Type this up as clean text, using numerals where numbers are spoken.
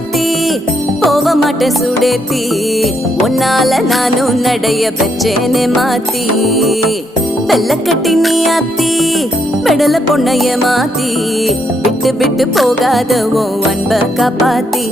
மாத்தி போக மாட்டேன் சுடேத்தி உன்னால நானும் நடைய பெற்றேனே மாத்தி வெள்ள கட்டி நீ ஆத்தி பெடல பொண்ணைய மாத்தி விட்டு விட்டு போகாத உன் அன்ப காப்பாத்தி